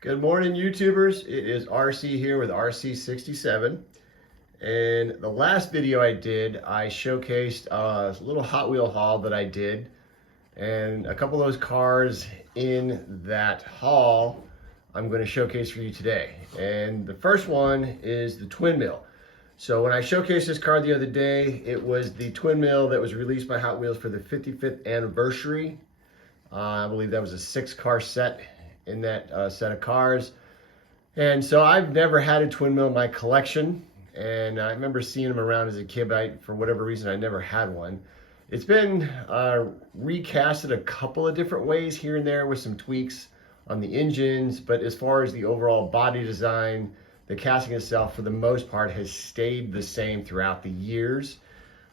Good morning, YouTubers. It is RC here with RC67. And the last video I did, I showcased a little Hot Wheel haul that I did. And a couple of those cars in that haul, I'm going to showcase for you today. And the first one is the twin mill. So when I showcased this car the other day, it was the twin mill that was released by Hot Wheels for the 55th anniversary. I believe that was a 6-car set in that set of cars. And so I've never had a twin mill in my collection, and I remember seeing them around as a kid, but for whatever reason I never had one. It's been recasted a couple of different ways here and there with some tweaks on the engines, but as far as the overall body design, the casting itself for the most part has stayed the same throughout the years.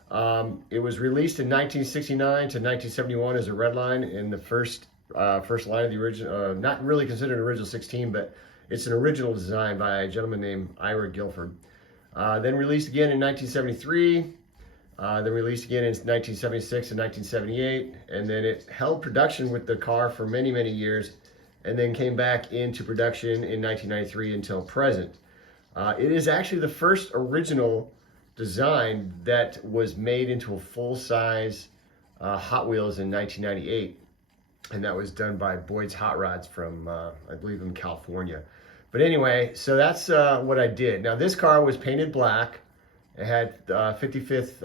It was released in 1969 to 1971 as a Redline in the first line of the original, not really considered an original 16, but it's an original design by a gentleman named Ira Guilford. Then released again in 1973, then released again in 1976 and 1978, and then it held production with the car for many, many years, and then came back into production in 1993 until present. It is actually the first original design that was made into a full-size Hot Wheels in 1998. And that was done by Boyd's Hot Rods from, I believe, in California. But anyway, so that's what I did. Now, this car was painted black. It had 55th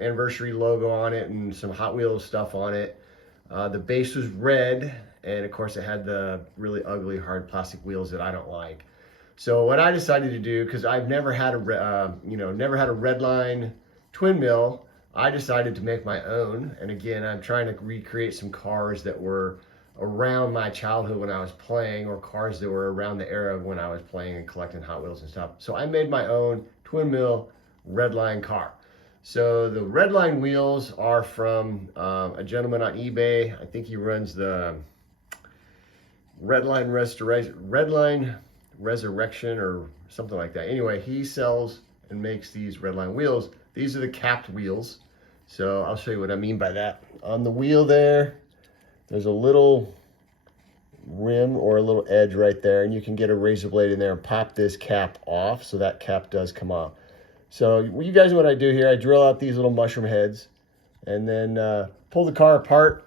anniversary logo on it and some Hot Wheels stuff on it. The base was red, and of course, it had the really ugly hard plastic wheels that I don't like. So what I decided to do, because I've never had a, never had a Redline twin mill, I decided to make my own. And again, I'm trying to recreate some cars that were around my childhood when I was playing, or cars that were around the era of when I was playing and collecting Hot Wheels and stuff. So I made my own twin mill Redline car. So the Redline wheels are from a gentleman on eBay. I think he runs the Redline Resurrection or something like that. Anyway, he sells and makes these Redline wheels. These are the capped wheels. So I'll show you what I mean by that. On the wheel there's a little rim or a little edge right there, and you can get a razor blade in there and pop this cap off, so that cap does come off. So you guys know what I do here. I drill out these little mushroom heads and then pull the car apart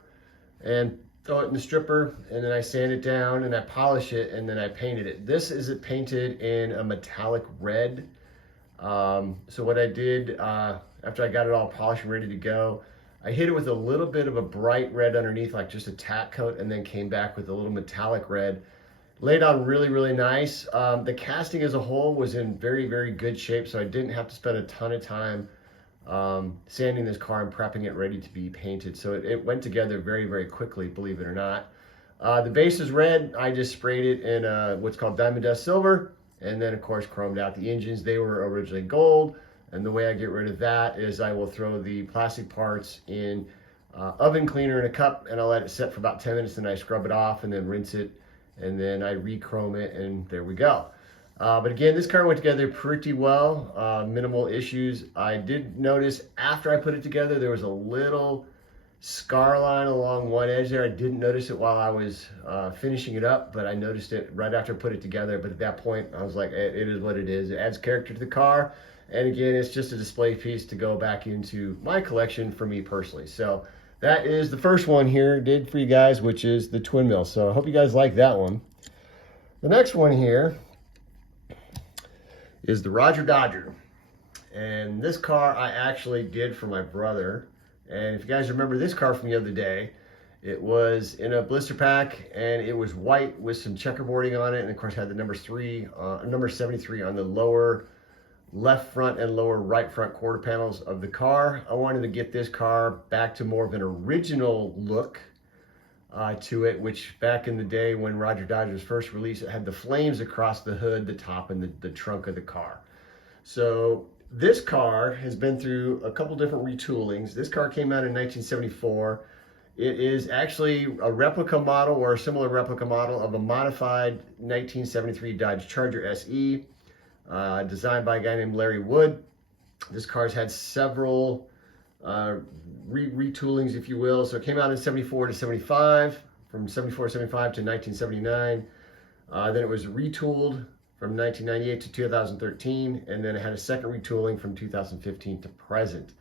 and throw it in the stripper, and then I sand it down and I polish it, and then I painted it. This is painted in a metallic red. So what I did after I got it all polished and ready to go, I hit it with a little bit of a bright red underneath, like just a tack coat, and then came back with a little metallic red. Laid on really, really nice. The casting as a whole was in very, very good shape, so I didn't have to spend a ton of time sanding this car and prepping it ready to be painted. So it went together very, very quickly, believe it or not. The base is red. I just sprayed it in what's called Diamond Dust Silver, and then of course chromed out the engines. They were originally gold, and the way I get rid of that is I will throw the plastic parts in oven cleaner in a cup, and I'll let it set for about 10 minutes, and I scrub it off and then rinse it, and then I re-chrome it, and there we go. But again, this car went together pretty well, minimal issues. I did notice after I put it together, there was a little scar line along one edge there. I didn't notice it while I was finishing it up, but I noticed it right after I put it together. But at that point, I was like, it is what it is. It adds character to the car. And again, it's just a display piece to go back into my collection for me personally. So that is the first one here, did for you guys, which is the twin mill. So I hope you guys like that one. The next one here is the Rodger Dodger. And this car I actually did for my brother. And if you guys remember this car from the other day, it was in a blister pack, and it was white with some checkerboarding on it, and of course had the number 73 on the lower left front and lower right front quarter panels of the car. I wanted to get this car back to more of an original look to it, which back in the day when Rodger Dodger was first released, it had the flames across the hood, the top, and the trunk of the car. So this car has been through a couple different retoolings. This car came out in 1974. It is actually a replica model or a similar replica model of a modified 1973 Dodge Charger SE, designed by a guy named Larry Wood. This car's had several retoolings, if you will. So it came out in 74 to 75, from 74 to 75 to 1979. Then it was retooled from 1998 to 2013, and then it had a second retooling from 2015 to present.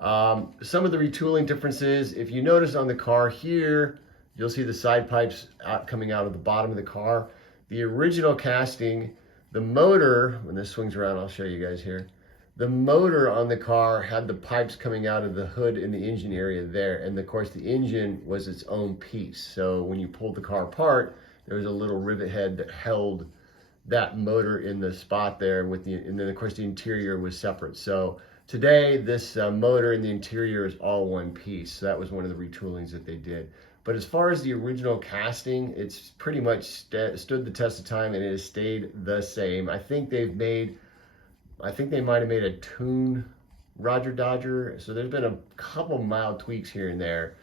Some of the retooling differences, if you notice on the car here, you'll see the side pipes coming out of the bottom of the car. The original casting, the motor, when this swings around, I'll show you guys here. The motor on the car had the pipes coming out of the hood in the engine area there. And of course the engine was its own piece. So when you pulled the car apart, there was a little rivet head that held that motor in the spot there and then of course the interior was separate. So today this motor in the interior is all one piece. So that was one of the retoolings that they did. But as far as the original casting, it's pretty much stood the test of time and it has stayed the same. I think they might have made a tune Rodger Dodger. So there's been a couple mild tweaks here and there.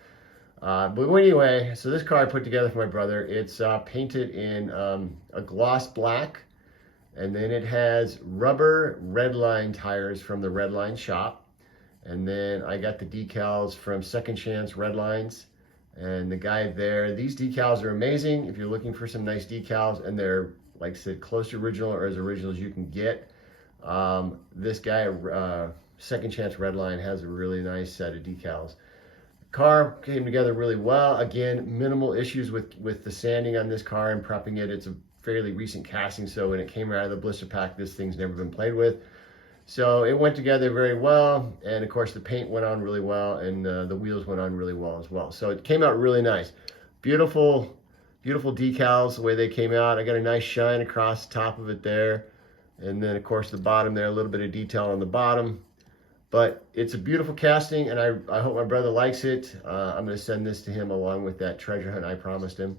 But anyway, so this car I put together for my brother. It's painted in a gloss black. And then it has rubber Redline tires from the Redline shop. And then I got the decals from Second Chance Redlines. And the guy there, these decals are amazing if you're looking for some nice decals, and they're, like I said, close to original or as original as you can get. This guy, Second Chance Redline, has a really nice set of decals. Car came together really well. Again, minimal issues with the sanding on this car and prepping it. It's a fairly recent casting, so when it came out of the blister pack, this thing's never been played with. So it went together very well, and of course the paint went on really well, and the wheels went on really well as well. So it came out really nice. Beautiful, beautiful decals, the way they came out. I got a nice shine across the top of it there. And then of course the bottom there, a little bit of detail on the bottom. But it's a beautiful casting, and I hope my brother likes it. I'm going to send this to him along with that treasure hunt I promised him.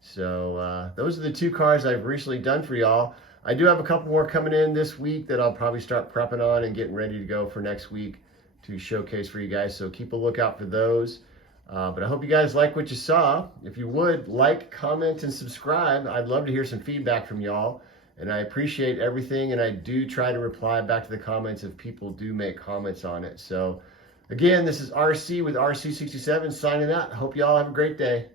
So those are the two cars I've recently done for y'all. I do have a couple more coming in this week that I'll probably start prepping on and getting ready to go for next week to showcase for you guys. So keep a lookout for those. But I hope you guys like what you saw. If you would, like, comment, and subscribe. I'd love to hear some feedback from y'all. And I appreciate everything, and I do try to reply back to the comments if people do make comments on it. So again, this is RC with RC67 signing out. Hope y'all have a great day.